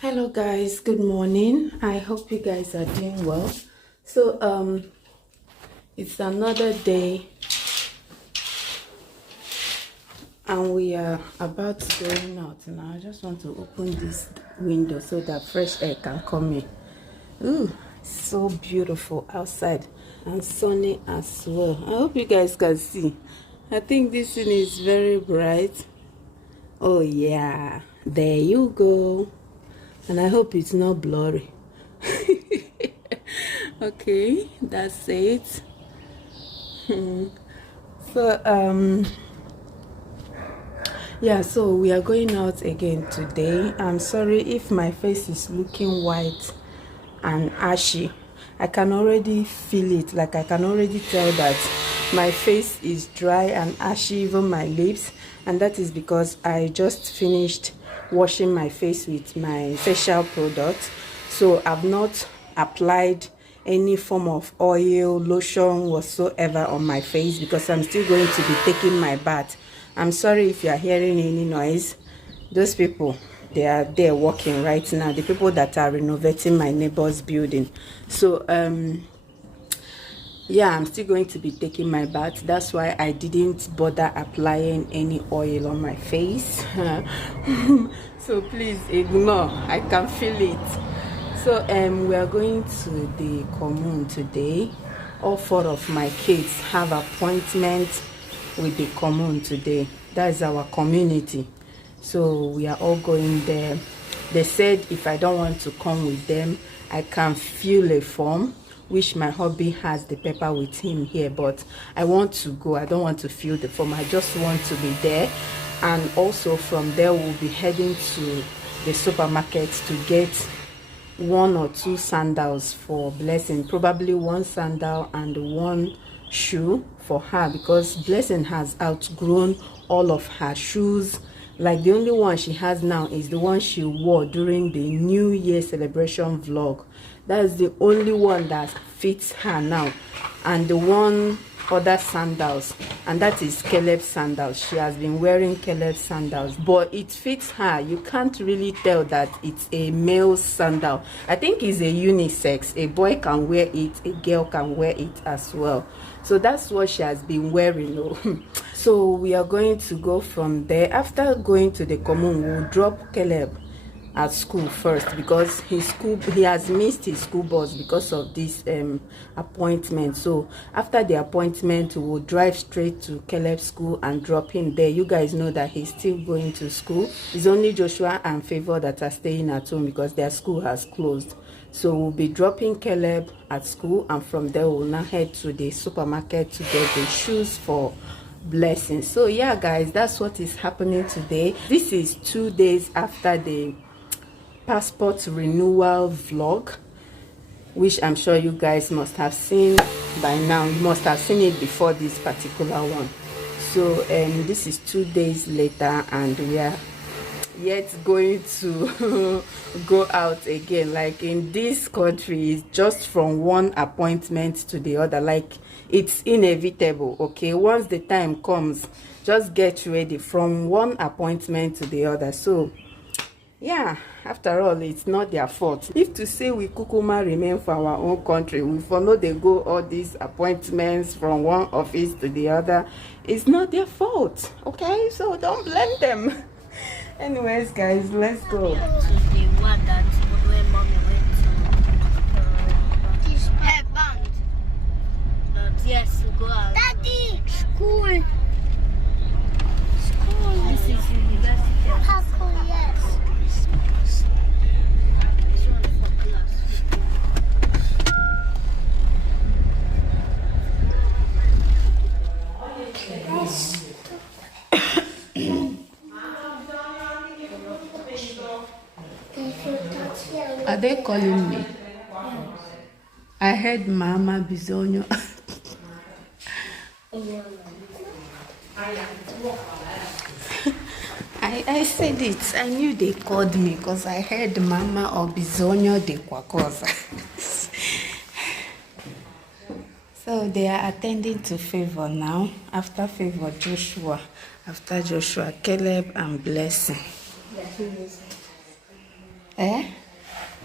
Hello guys, good morning. I hope you guys are doing well. So it's another day and we are about to go out now. I just want to open this window so that fresh air can come in. Ooh, so beautiful outside and sunny as well. I hope you guys can see. I think this thing is very bright. Oh yeah, there you go. And I hope it's not blurry. Okay, that's it. So yeah, so we are going out again today. I'm sorry if my face is looking white and ashy. I can already feel it, like I can already tell that my face is dry and ashy, even my lips, and that is because I just finished washing my face with my facial product. So I've not applied any form of oil, lotion whatsoever on my face because I'm still going to be taking my bath. I'm sorry if you are hearing any noise. Those people, they are there working right now, the people that are renovating my neighbor's building. So yeah, I'm still going to be taking my bath. That's why I didn't bother applying any oil on my face. So please ignore, I can feel it. So we are going to the commune today. All four of my kids have appointments with the commune today. That is our community. So we are all going there. They said if I don't want to come with them, I can fill a form, which my hubby has the paper with him here, but I want to go. I don't want to fill the form. I just want to be there. And also from there we'll be heading to the supermarket to get 1 or 2 sandals for Blessing, probably 1 sandal and 1 shoe for her, because Blessing has outgrown all of her shoes. Like the only one she has now is the one she wore during the New Year celebration vlog. That is the only one that fits her now, and the one other sandals, and that is Caleb sandals. She has been wearing Caleb sandals, but it fits her. You can't really tell that it's a male sandal. I think it's a unisex. A boy can wear it, a girl can wear it as well. So that's what she has been wearing. So we are going to go from there. After going to the commune, we'll drop Caleb at school first, because he has missed his school bus because of this appointment. So after the appointment, we will drive straight to Caleb's school and drop him there. You guys know that he's still going to school. It's only Joshua and Favor that are staying at home because their school has closed. So we'll be dropping Caleb at school, and from there we'll now head to the supermarket to get the shoes for Blessing. So yeah guys, that's what is happening today. This is 2 days after the passport renewal vlog, which I'm sure you guys must have seen by now. You must have seen it before this particular one. So this is 2 days later, and we are yet going to go out again. Like in this country, it's just from one appointment to the other. Like it's inevitable. Okay, once the time comes, just get ready from one appointment to the other. So yeah, after all, it's not their fault. If to say we kukuma remain for our own country, we follow they go all these appointments from one office to the other, it's not their fault. Okay, so don't blame them. Anyways guys, let's go. To the one that when mommy went to this band. Yes, to go out. Daddy, school. This is university. Papa, yes. This one for class. Yes. Are they calling me? I heard Mama Bisogno. I said it. I knew they called me because I heard Mama or Bisogno de Quacosa. So they are attending to Favor now. After Favor, Joshua. After Joshua, Caleb and Blessing. Eh?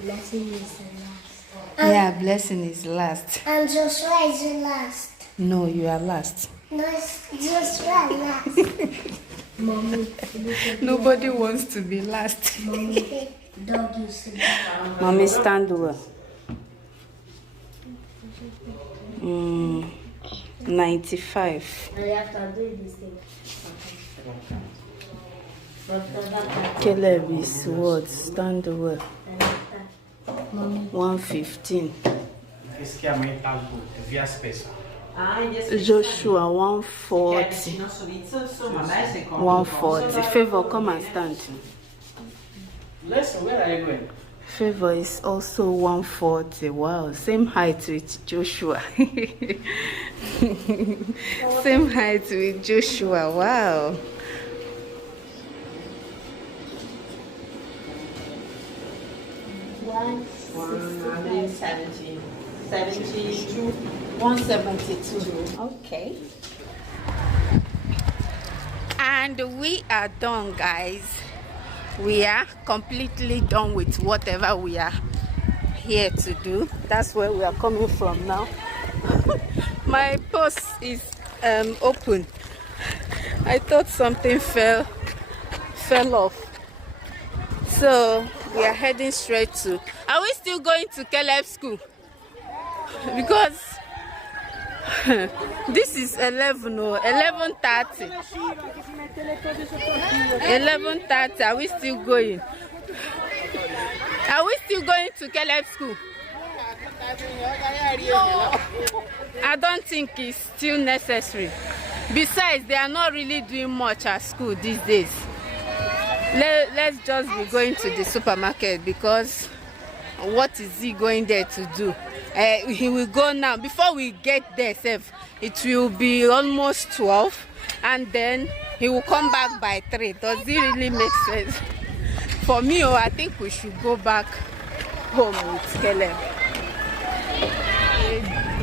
Blessing is the last. Yeah, blessing is last. And Joshua is the last. No, you are last. No, it's Joshua last. Mommy. Nobody wants to be last. Mommy. Dog is the last. Mommy, stand well. 95. I have to do this thing. Caleb is what? Stand well. 115. Joshua 140. 140. Favor, come and stand. Listen, where are you going? Favor is also 140. Wow, same height with Joshua. Same height with Joshua. Wow. One. 172. Okay. And we are done, guys. We are completely done with whatever we are here to do. That's where we are coming from now. My post is open. I thought something fell off. So we are heading straight to. Are we still going to Caleb's school? Because this is 11 or 11:30. 11:30. Are we still going? Are we still going to Caleb's school? I don't think it's still necessary. Besides, they are not really doing much at school these days. Let's just be going to the supermarket, because what is he going there to do? He will go now. Before we get there, it will be almost 12, and then he will come back by 3. Does it really make sense? For me, I think we should go back home with Caleb.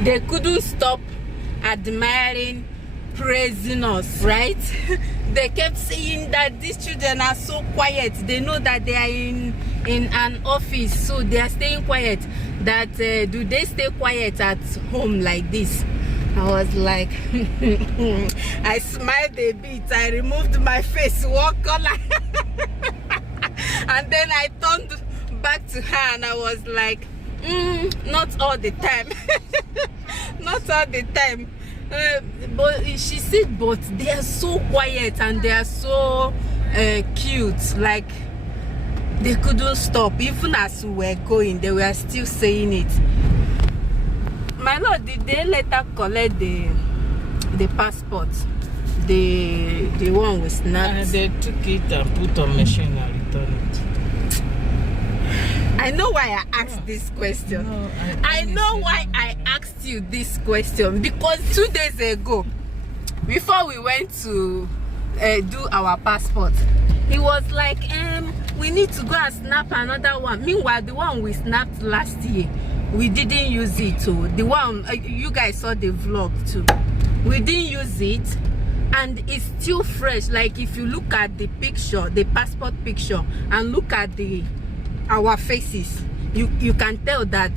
They couldn't stop admiring, praising us, right? They kept saying that these children are so quiet. They know that they are in an office, so they are staying quiet. That do they stay quiet at home like this? I was like, I smiled a bit. I removed my face, one color, and then I turned back to her and I was like, not all the time. Not all the time. But she said, but they are so quiet and they are so cute. Like, they couldn't stop. Even as we were going, they were still saying it. My lord, did they later collect the passport? The one we snapped? They took it and put on machine and returned it. I know why I asked this question. No, I know why I asked you this question, because 2 days ago, before we went to do our passport, he was like, we need to go and snap another one. Meanwhile, the one we snapped last year, we didn't use it too. The one you guys saw the vlog too, we didn't use it, and it's still fresh. Like, if you look at the picture, the passport picture, and look at our faces, you can tell that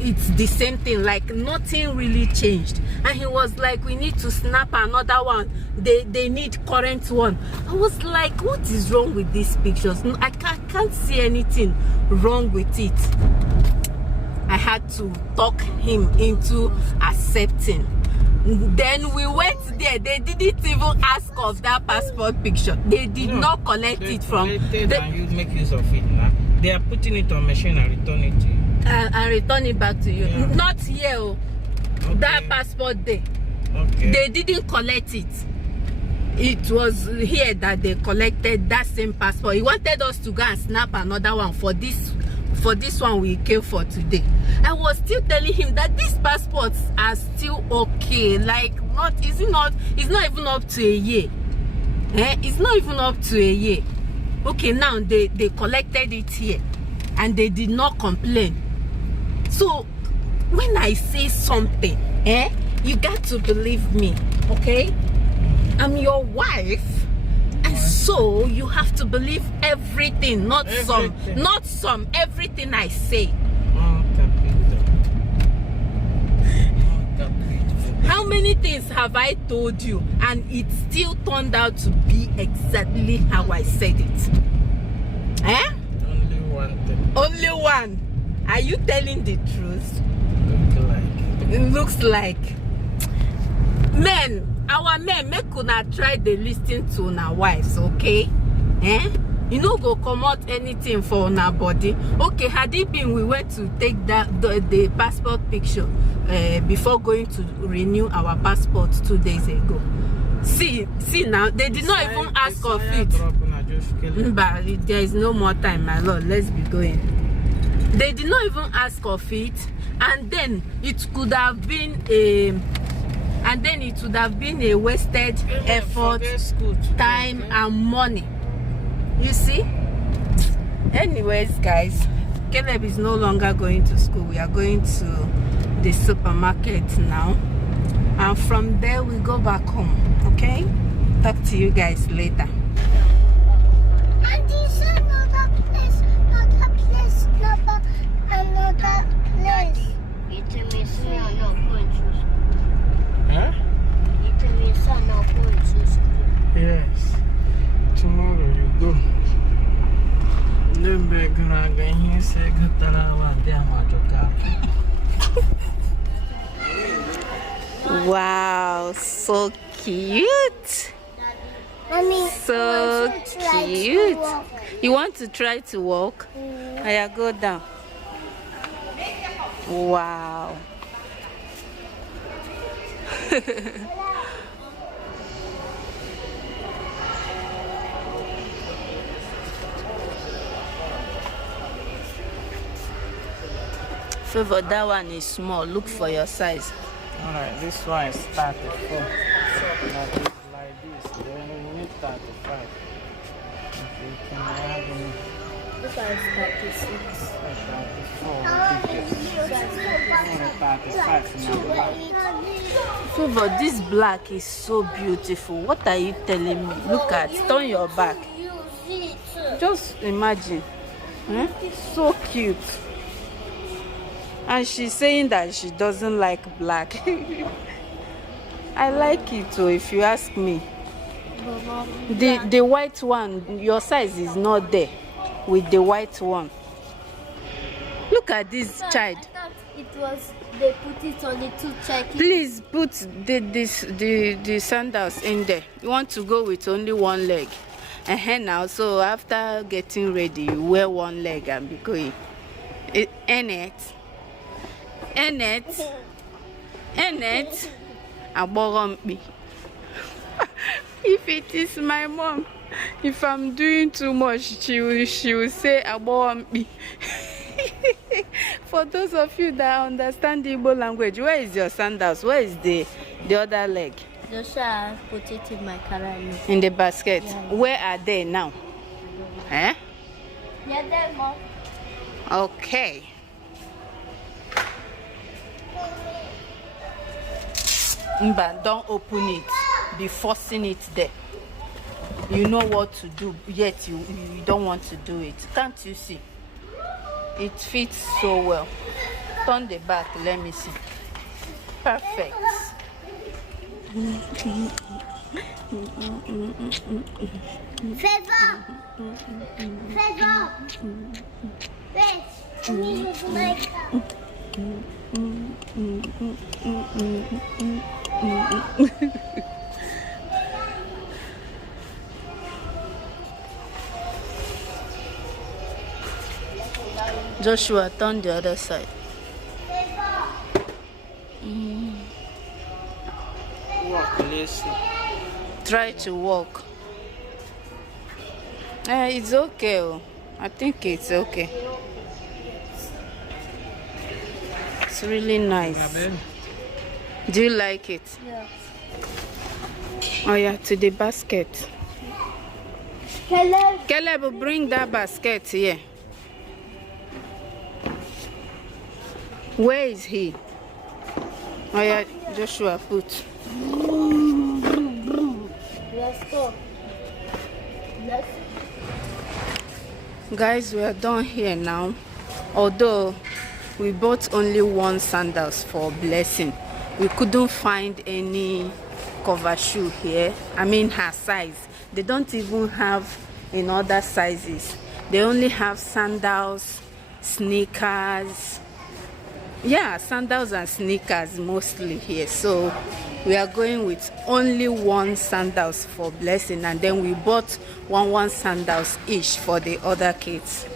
it's the same thing. Like, nothing really changed. And he was like, we need to snap another one. They need current one. I was like, what is wrong with these pictures? I can't see anything wrong with it. I had to talk him into accepting. Then we went there. They didn't even ask of that passport picture. They did not collect it from. And you make use of it now. They are putting it on machine and return it to you. And return it back to you. Yeah. Not here. Okay. That passport day. Okay. They didn't collect it. It was here that they collected that same passport. He wanted us to go and snap another one for this one we came for today. I was still telling him that these passports are still okay. Like, it's not even up to a year. It's not even up to a year. Okay, now they collected it here and they did not complain. So when I say something, you got to believe me, okay? I'm your wife, and So you have to believe everything, not Everything. some, everything I say. How many things have I told you and it still turned out to be exactly how I said it? Eh? Only one thing. Only one. Are you telling the truth? Look like. It looks like. Men, our men, make una try the listen to our wives, okay? Eh? You know, go come out anything for our body. Okay, had it been we went to take the passport picture before going to renew our passport 2 days ago. See now, they did not even ask of it. But there is no more time, my lord. Let's be going. They did not even ask of it, and then it could have been a wasted effort, time, and money. You see? Anyways, guys, Caleb is no longer going to school. We are going to the supermarket now, and from there we go back home. Okay? Talk to you guys later. And this is another place, another place. It means we are not going to school. Huh? It means we are not going to school. Yes. Tomorrow you go. Wow, so cute. Mommy, So cute. You want to try to walk? Yeah, go down. Wow. Favor, that one is small. Look for your size. Alright, this one is 34. Like this, then we need 35. If you can have any this one is 36. 34, Favor, this black is so beautiful. What are you telling me? Look at, turn your back. Just imagine. So cute. And she's saying that she doesn't like black. I like it too, if you ask me. The white one, your size is not there with the white one. Look at this child. I thought it was, they put it on the two check. Please put the sandals in there. You want to go with only one leg. Now, so after getting ready, you wear one leg and be going. Ennet. Aborompi. If it is my mom, if I'm doing too much, she will say Aborompi. For those of you that understand the Igbo language, where is your sandals? Where is the other leg? Joshua put it in my car. In the basket. Yeah. Where are they now? Eh? Yeah, there, Mom. Okay. But don't open it. Be forcing it there. You know what to do, yet you don't want to do it. Can't you see? It fits so well. Turn the back, let me see. Perfect. Favor! Wait, me with my car. Joshua, turn the other side. walk, listen. Try to walk. It's okay. I think it's okay. It's really nice. Do you like it? Yeah. Oh yeah, to the basket. Caleb, bring that basket here. Where is he? Oh yeah, Joshua, put. Let's go. Guys, we are done here now. Although we bought only one sandals for blessing, we couldn't find any cover shoe here. I mean her size. They don't even have in other sizes. They only have sandals, sneakers. Yeah, sandals and sneakers mostly here. So we are going with only one sandals for blessing, and then we bought one sandals each for the other kids.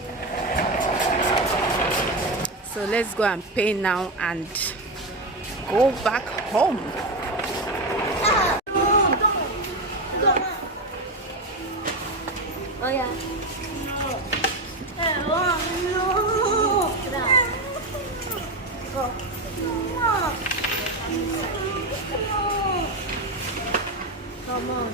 So let's go and pay now and go back home. Oh yeah. Come on.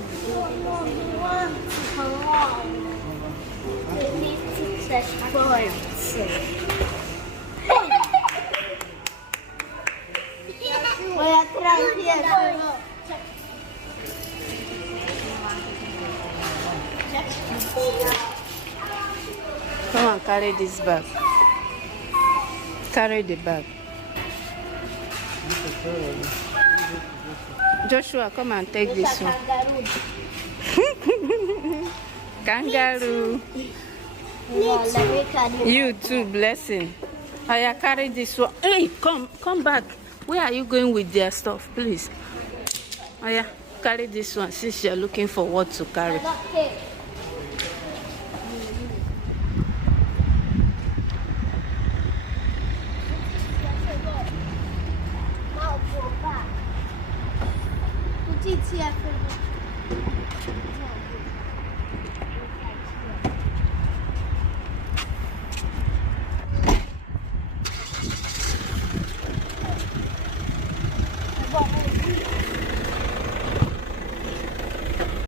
Voy atrás. Come on, carry this bag. Carry the bag. Joshua, come and take this one. Kangaroo. You too, blessing. I carry this one. Hey, come back. Where are you going with their stuff, please? Oh yeah, carry this one since you're looking for what to carry.